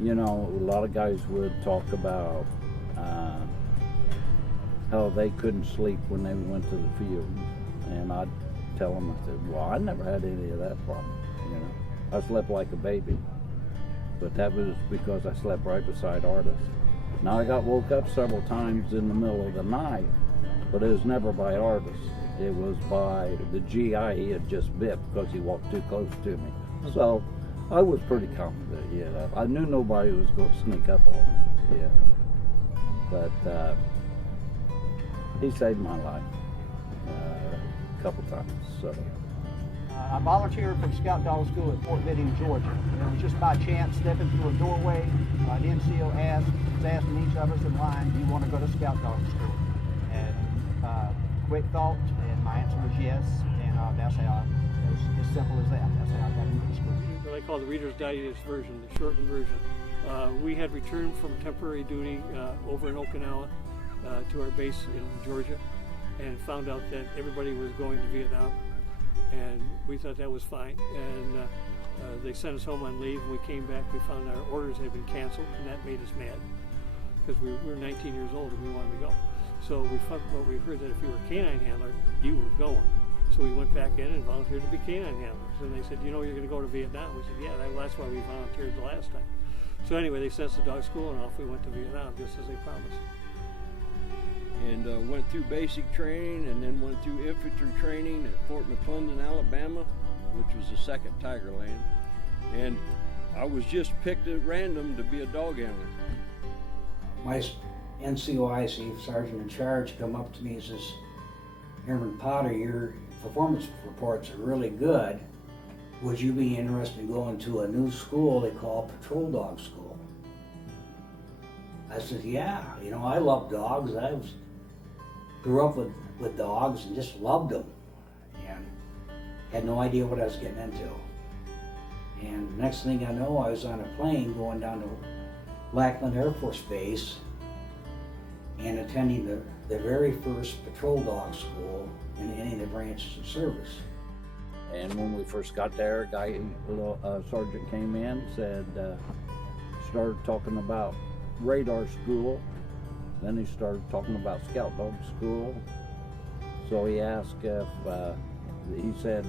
You know, a lot of guys would talk about how they couldn't sleep when they went to the field, and I'd tell them, I said, well, I never had any of that problem. You know, I slept like a baby, but that was because I slept right beside Artis. Now I got woke up several times in the middle of the night, but it was never by Artis. It was by the GI he had just bit because he walked too close to me. So I was pretty confident, yeah. I knew nobody was going to sneak up on me, yeah. But he saved my life a couple times, so. I volunteered for Scout Dog School at Fort Benning, Georgia. And it was just by chance stepping through a doorway. An NCO was asking each of us in line, do you want to go to Scout Dog School? And quick thought, and my answer was yes. And that's how, as simple as that. That's how I got into the school. What I call the Reader's Digest version, the shortened version. We had returned from temporary duty over in Okinawa to our base in Georgia, and found out that everybody was going to Vietnam. And we thought that was fine, and they sent us home on leave. And we came back, we found our orders had been canceled, and that made us mad because we were 19 years old and we wanted to go. So we heard that if you were a canine handler, you were going. So we went back in and volunteered to be canine handlers. And they said, you know, you're going to go to Vietnam. We said, yeah, that's why we volunteered the last time. So anyway, they sent us to dog school, and off we went to Vietnam, just as they promised. And went through basic training, and then went through infantry training at Fort McClellan, Alabama, which was the 2nd Tiger Land. And I was just picked at random to be a dog handler. My NCOIC sergeant in charge come up to me and says, Airman Potter, your performance reports are really good. Would you be interested in going to a new school they call Patrol Dog School? I said, yeah, you know, I love dogs. Grew up with dogs and just loved them, and had no idea what I was getting into. And next thing I know, I was on a plane going down to Lackland Air Force Base and attending the very first patrol dog school in any of the branches of service. And when we first got there, sergeant came in, said, started talking about radar school. Then he started talking about Scout Dog School. So he asked if, he said,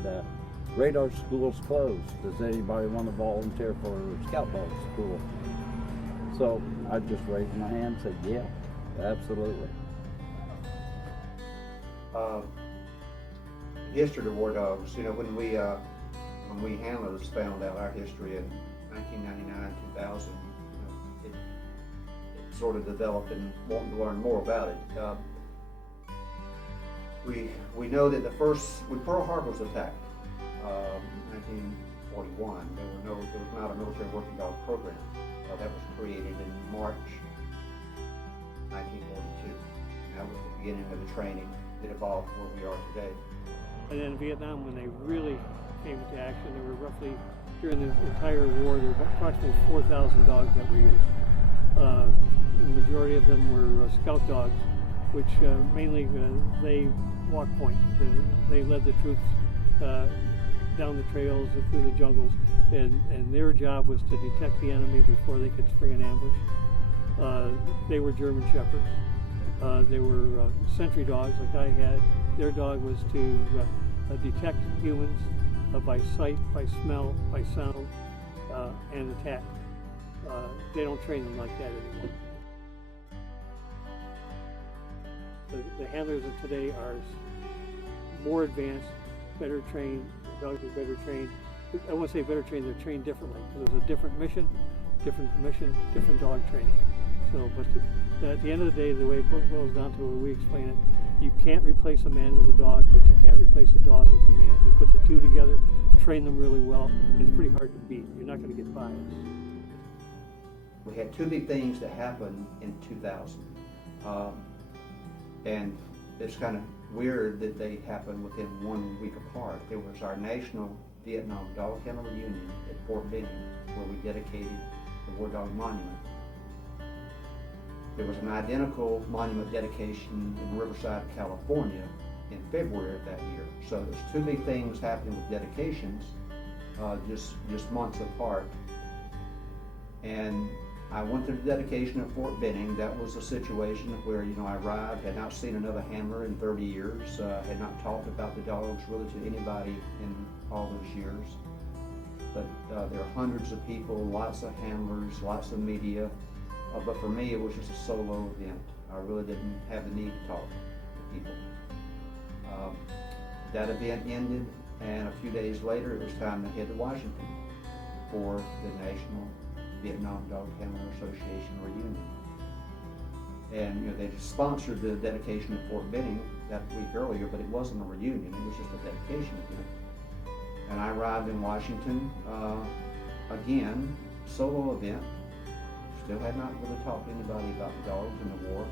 radar school's closed. Does anybody want to volunteer for Scout Dog School? So I just raised my hand and said, yeah, absolutely. History of war dogs, you know, when we handlers found out our history in 1999, 2000, it sort of developed and wanting to learn more about it. We know that when Pearl Harbor was attacked, 1941, there was not a military working dog program. That was created in March 1942. And that was the beginning of the training that evolved to where we are today. And then in Vietnam, when they really came into action, there were roughly, during the entire war, there were approximately 4,000 dogs that were used. The majority of them were scout dogs, which mainly they walk point. They led the troops down the trails through the jungles, and their job was to detect the enemy before they could spring an ambush. They were German Shepherds. They were sentry dogs like I had. Their dog was to detect humans by sight, by smell, by sound, and attack. They don't train them like that anymore. The handlers of today are more advanced, better trained. Dogs are better trained. I won't say better trained, they're trained differently. There's a different mission, different dog training. So, but at the end of the day, the way it boils down to where we explain it, you can't replace a man with a dog, but you can't replace a dog with a man. You put the two together, train them really well, and it's pretty hard to beat. You're not going to get biased. We had two big things that happened in 2000. And it's kind of weird that they happened within 1 week apart. There was our National Vietnam Dog Kennel Reunion at Fort Benning, where we dedicated the War Dog Monument. There was an identical monument dedication in Riverside, California in February of that year. So there's two big things happening with dedications just months apart. And I went to the dedication at Fort Benning. That was a situation where, I arrived, had not seen another handler in 30 years, had not talked about the dogs really to anybody in all those years. But there are hundreds of people, lots of handlers, lots of media. But for me, it was just a solo event. I really didn't have the need to talk to people. That event ended, and a few days later, it was time to head to Washington for the National Vietnam Dog Handler Association reunion. And they sponsored the dedication at Fort Benning that week earlier, but it wasn't a reunion, it was just a dedication event. And I arrived in Washington, again, solo event. Still had not really talked to anybody about the dogs in the war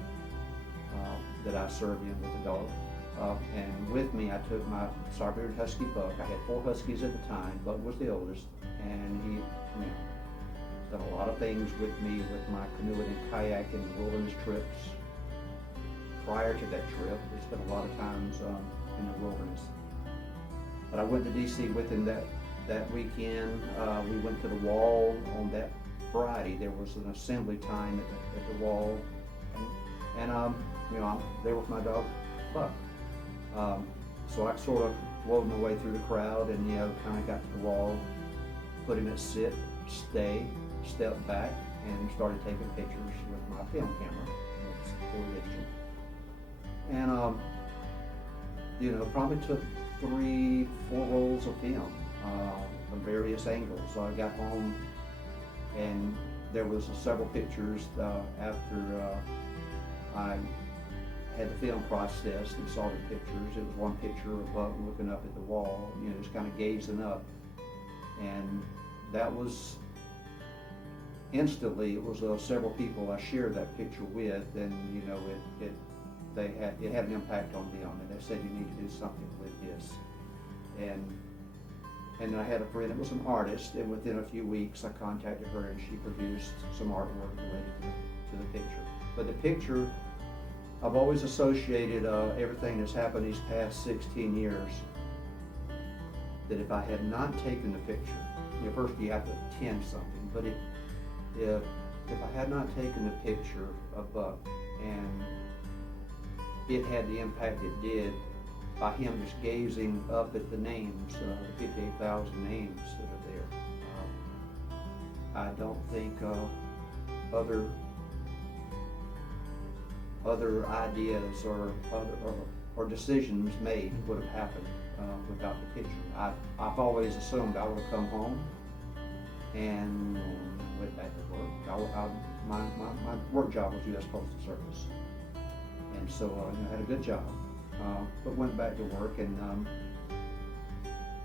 that I served in with the dog. And with me, I took my Siberian Husky Buck. I had 4 Huskies at the time. Buck was the oldest, and he, done a lot of things with me with my canoeing and kayaking and wilderness trips. Prior to that trip, we spent a lot of times in the wilderness. But I went to D.C. with him that weekend. We went to the wall on that Friday. There was an assembly time at the wall, and I'm there with my dog Buck. So I sort of wove my way through the crowd and kind of got to the wall, put him at sit, stay, stepped back, and started taking pictures with my film camera. It's full digital. And probably took 3-4 rolls of film from various angles. So I got home, and there was several pictures after I had the film processed and saw the pictures. It was one picture of Buck looking up at the wall, just kind of gazing up. And that was instantly, it was several people I shared that picture with, and it had an impact on them, and they said, you need to do something with this. And I had a friend that was an artist, and within a few weeks I contacted her, and she produced some artwork related to the picture. But the picture, I've always associated everything that's happened these past 16 years, that if I had not taken the picture, first you have to attend something, but if I had not taken the picture of Buck and it had the impact it did by him just gazing up at the names, the 58,000 names that are there, I don't think other ideas or decisions made would have happened without the picture. I've always assumed I would have come home and went back to work. My work job was U.S. Postal Service, and so I had a good job, but went back to work and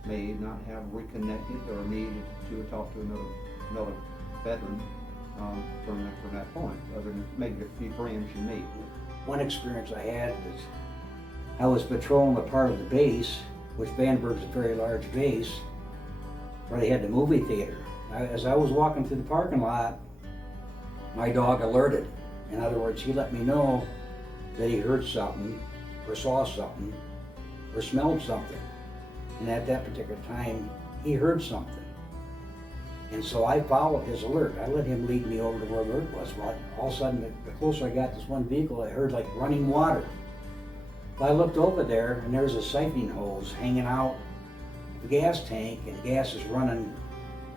may not have reconnected or needed to talk to another veteran from that point, other than maybe a few friends you meet. One experience I had was I was patrolling a part of the base, which Vandenberg's a very large base, where they had the movie theater. As I was walking through the parking lot, my dog alerted. In other words, he let me know that he heard something, or saw something, or smelled something. And at that particular time, he heard something. And so I followed his alert. I let him lead me over to where the alert was. Well, all of a sudden, the closer I got to this one vehicle, I heard like running water. Well, I looked over there, and there was a siphoning hose hanging out the gas tank, and the gas is running.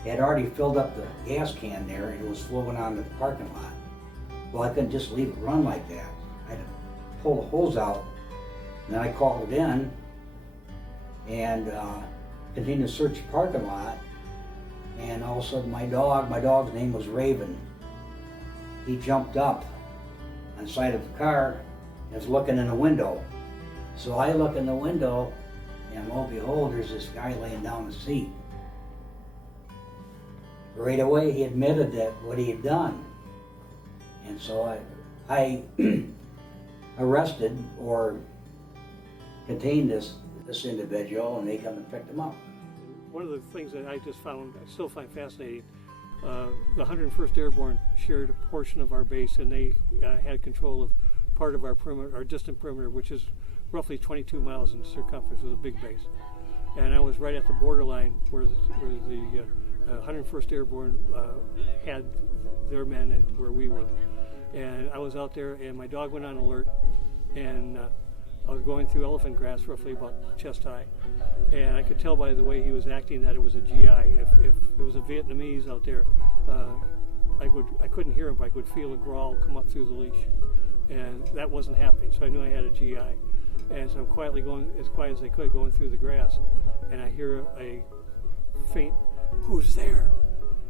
It had already filled up the gas can there, and it was flowing onto the parking lot. Well, I couldn't just leave it run like that. I had to pull the hose out, and then I called it in, and continued to search the parking lot. And all of a sudden my dog's name was Raven. He jumped up on the side of the car and was looking in the window. So I look in the window, and lo and behold, there's this guy laying down the seat. Right away he admitted that what he had done. And so I arrested or contained this individual, and they come and picked him up. One of the things that I still find fascinating, the 101st Airborne shared a portion of our base, and they had control of part of our perimeter, our distant perimeter, which is roughly 22 miles in circumference. It was a big base. And I was right at the borderline where the 101st Airborne had their men and where we were. And I was out there, and my dog went on alert, and I was going through elephant grass roughly about chest high. And I could tell by the way he was acting that it was a GI. If it was a Vietnamese out there, I couldn't hear him, but I could feel a growl come up through the leash. And that wasn't happening, so I knew I had a GI. And so I'm quietly going, as quiet as I could, going through the grass. And I hear a faint, "Who's there?"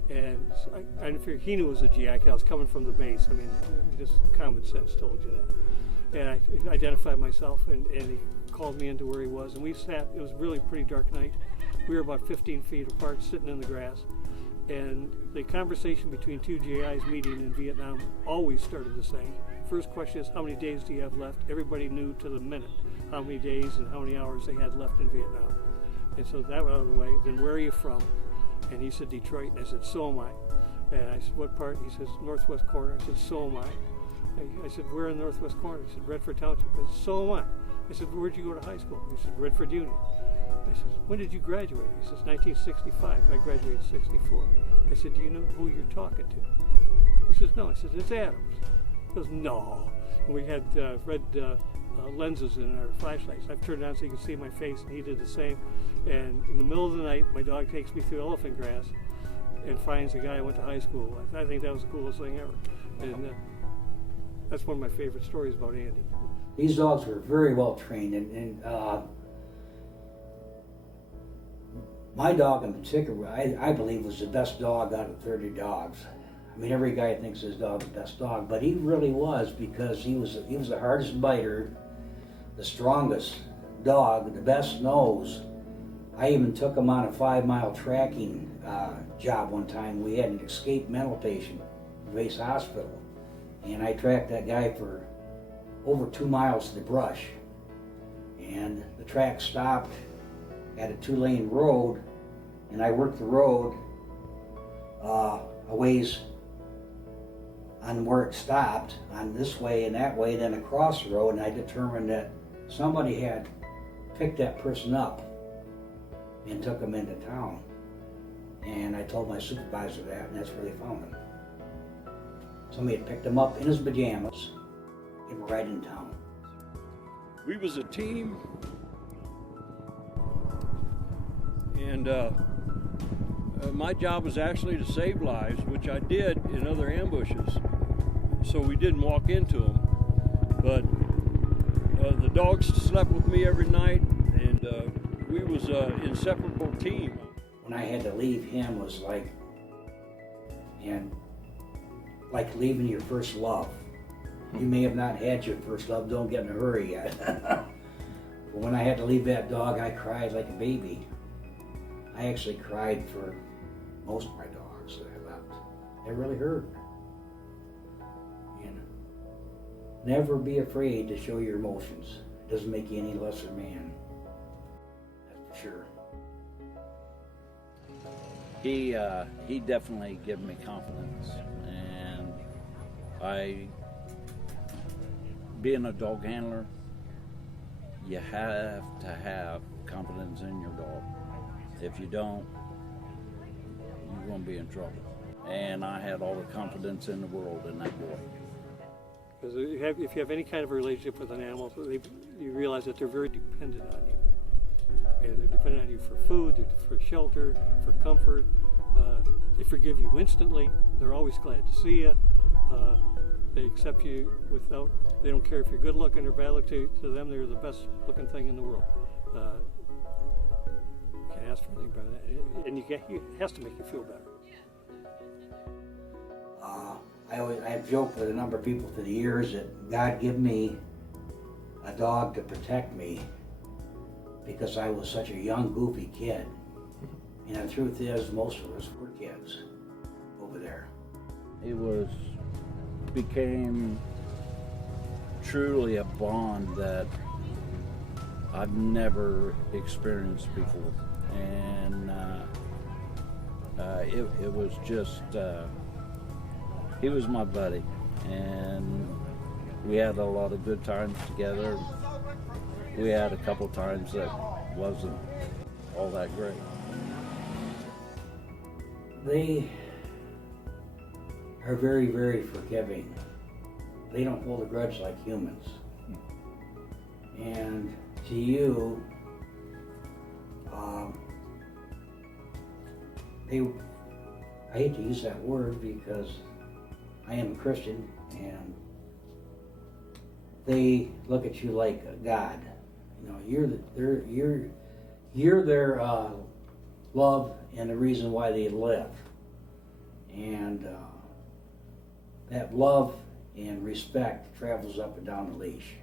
And so I didn't figure he knew it was a GI because I was coming from the base. I mean, just common sense told you that. And I identified myself, and he called me into where he was. And we sat, it was really a pretty dark night. We were about 15 feet apart, sitting in the grass. And the conversation between two GIs meeting in Vietnam always started the same. First question is, how many days do you have left? Everybody knew to the minute how many days and how many hours they had left in Vietnam. And so that went out of the way. Then where are you from? And he said, Detroit. And I said, so am I. And I said, what part? He says, northwest corner. I said, so am I. I said, where in the northwest corner? He said, Redford Township. I said, so am I. I said, where'd you go to high school? He said, Redford Union. I said, when did you graduate? He says, 1965. I graduated in 64. I said, do you know who you're talking to? He says, no. I said, it's Adams. He goes, no. And we had red lenses in our flashlights. I've turned on so you can see my face, and he did the same. And in the middle of the night, my dog takes me through elephant grass and finds the guy I went to high school with. I think that was the coolest thing ever. And that's one of my favorite stories about Andy. These dogs were very well trained, and my dog in particular, I believe, was the best dog out of 30 dogs. I mean, every guy thinks his dog's the best dog, but he really was, because he was the hardest biter, the strongest dog, the best nose. I even took him on a 5-mile tracking job one time. We had an escaped mental patient at Base Hospital, and I tracked that guy for over 2 miles to the brush. And the track stopped at a 2-lane road, and I worked the road a ways on where it stopped, on this way and that way, then across the road, and I determined that somebody had picked that person up and took him into town. And I told my supervisor that, and that's where they found him. Somebody had picked him up in his pajamas, and were right in town. We was a team, and my job was actually to save lives, which I did in other ambushes, so we didn't walk into them. But the dogs slept with me every night, and we was an inseparable team. When I had to leave him was like leaving your first love. You may have not had your first love, don't get in a hurry yet. But when I had to leave that dog, I cried like a baby. I actually cried for most of my dogs that I left. It really hurt. And never be afraid to show your emotions. It doesn't make you any lesser man. That's for sure. He definitely gave me confidence, and being a dog handler, you have to have confidence in your dog. If you don't, you're going to be in trouble. And I had all the confidence in the world in that boy. Because if you have any kind of a relationship with an animal, you realize that they're very dependent on you. And they're dependent on you for food, for shelter, for comfort. They forgive you instantly. They're always glad to see you. They accept you without, they don't care if you're good looking or bad looking. To them, they're the best looking thing in the world. Can't ask for anything better than that. And it has to make you feel better. I've joked with a number of people through the years that God gave me a dog to protect me because I was such a young, goofy kid. And the truth is, most of us were kids over there. It became truly a bond that I've never experienced before. And it was just, he was my buddy, and we had a lot of good times together. We had a couple times that wasn't all that great. They are very, very forgiving. They don't hold a grudge like humans. And to you, I hate to use that word because I am a Christian, and they look at you like a God. You know, you're their love and the reason why they live. And that love and respect travels up and down the leash.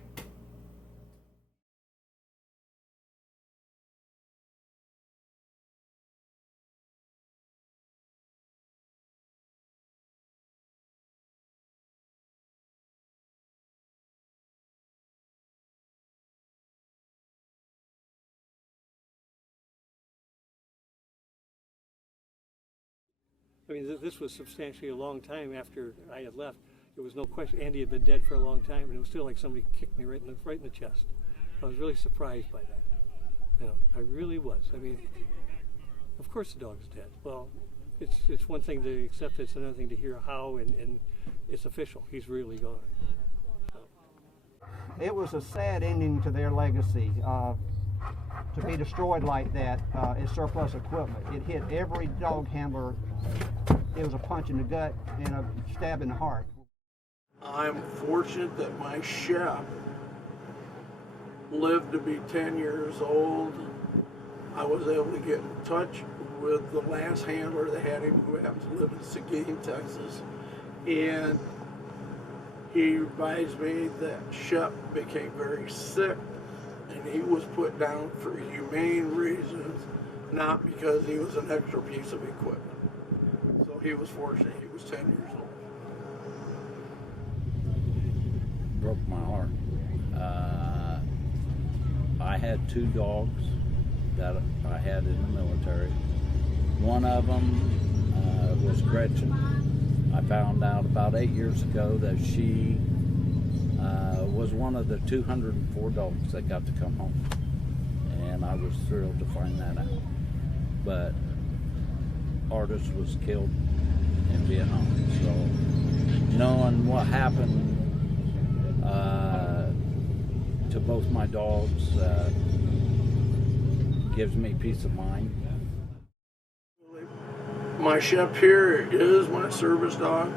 I mean, this was substantially a long time after I had left. There was no question. Andy had been dead for a long time, and it was still like somebody kicked me right in the chest. I was really surprised by that. You know, I really was. I mean, of course the dog's dead. Well, it's one thing to accept it, it's another thing to hear how, and it's official. He's really gone. So. It was a sad ending to their legacy. To be destroyed like that as surplus equipment. It hit every dog handler. It was a punch in the gut and a stab in the heart. I'm fortunate that my chef lived to be 10 years old. I was able to get in touch with the last handler that had him, who happens to live in Seguin, Texas, and he advised me that Shep became very sick, and he was put down for humane reasons, not because he was an extra piece of equipment. So he was fortunate. He was 10 years old. Broke my heart. I had 2 dogs that I had in the military. One of them was Gretchen. I found out about 8 years ago that she was one of the 204 dogs that got to come home, and I was thrilled to find that out. But Artis was killed in Vietnam, so knowing what happened to both my dogs gives me peace of mind. My Shep here is my service dog.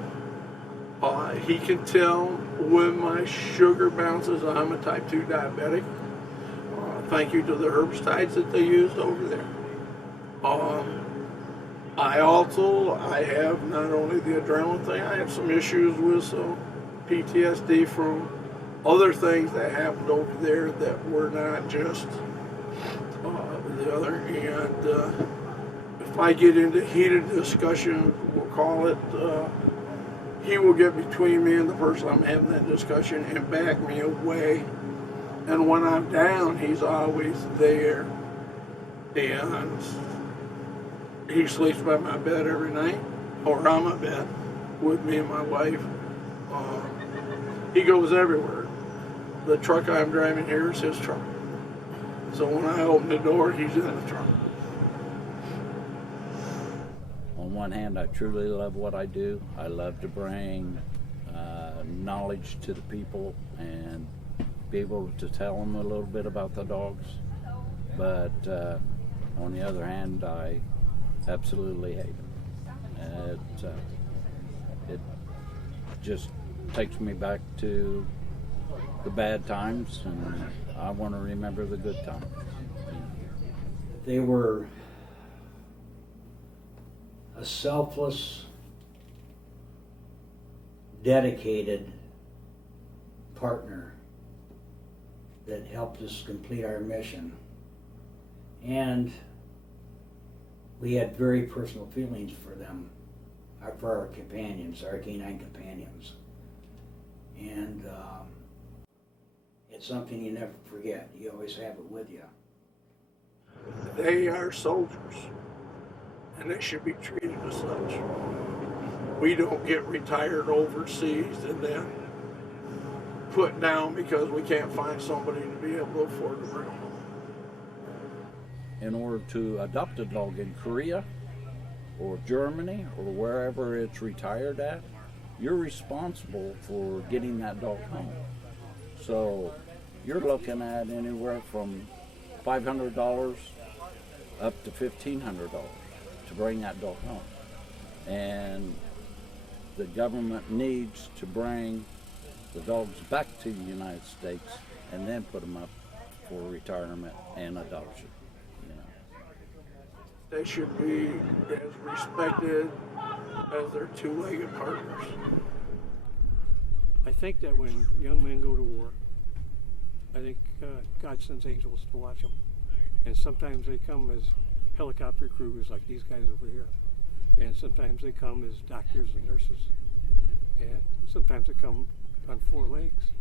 He can tell when my sugar bounces. I'm a type 2 diabetic. Thank you to the herbicides that they used over there. I have not only the adrenaline thing, I have some issues with some PTSD from other things that happened over there that were not just the other. And if I get into heated discussion, we'll call it, he will get between me and the person I'm having that discussion and back me away. And when I'm down, he's always there. And he sleeps by my bed every night, or on my bed with me and my wife. He goes everywhere. The truck I'm driving here is his truck. So when I open the door, he's in the truck. On one hand, I truly love what I do. I love to bring knowledge to the people and be able to tell them a little bit about the dogs. But on the other hand, I absolutely hate it. It just takes me back to the bad times, and I want to remember the good times. They were a selfless, dedicated partner that helped us complete our mission. And we had very personal feelings for them, for our companions, our canine companions. And it's something you never forget. You always have it with you. They are soldiers, and they should be treated as such. We don't get retired overseas and then put down because we can't find somebody to be able to afford to bring them home. In order to adopt a dog in Korea, or Germany or wherever it's retired at, you're responsible for getting that dog home. So you're looking at anywhere from $500 up to $1,500 to bring that dog home. And the government needs to bring the dogs back to the United States and then put them up for retirement and adoption. You know, They should be as respected as their two-legged partners. I think that when young men go to war, I think God sends angels to watch them. And sometimes they come as helicopter crews like these guys over here. And sometimes they come as doctors and nurses. And sometimes they come on 4 legs.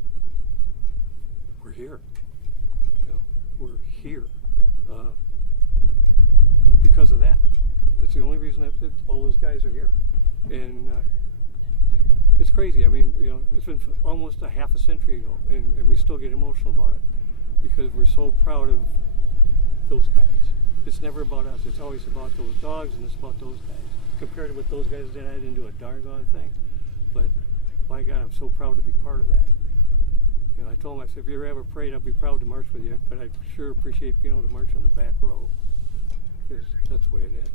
We're here. You know, we're here because of that. That's the only reason that all those guys are here. And it's crazy. I mean, you know, it's been almost a half a century ago, and we still get emotional about it because we're so proud of those guys. It's never about us. It's always about those dogs, and it's about those guys. Compared to what those guys did, I didn't do a darn thing. But my God, I'm so proud to be part of that. You know, I told him, I said, if you ever have a parade, I'll be proud to march with you, but I sure appreciate being able to march on the back row because that's the way it is.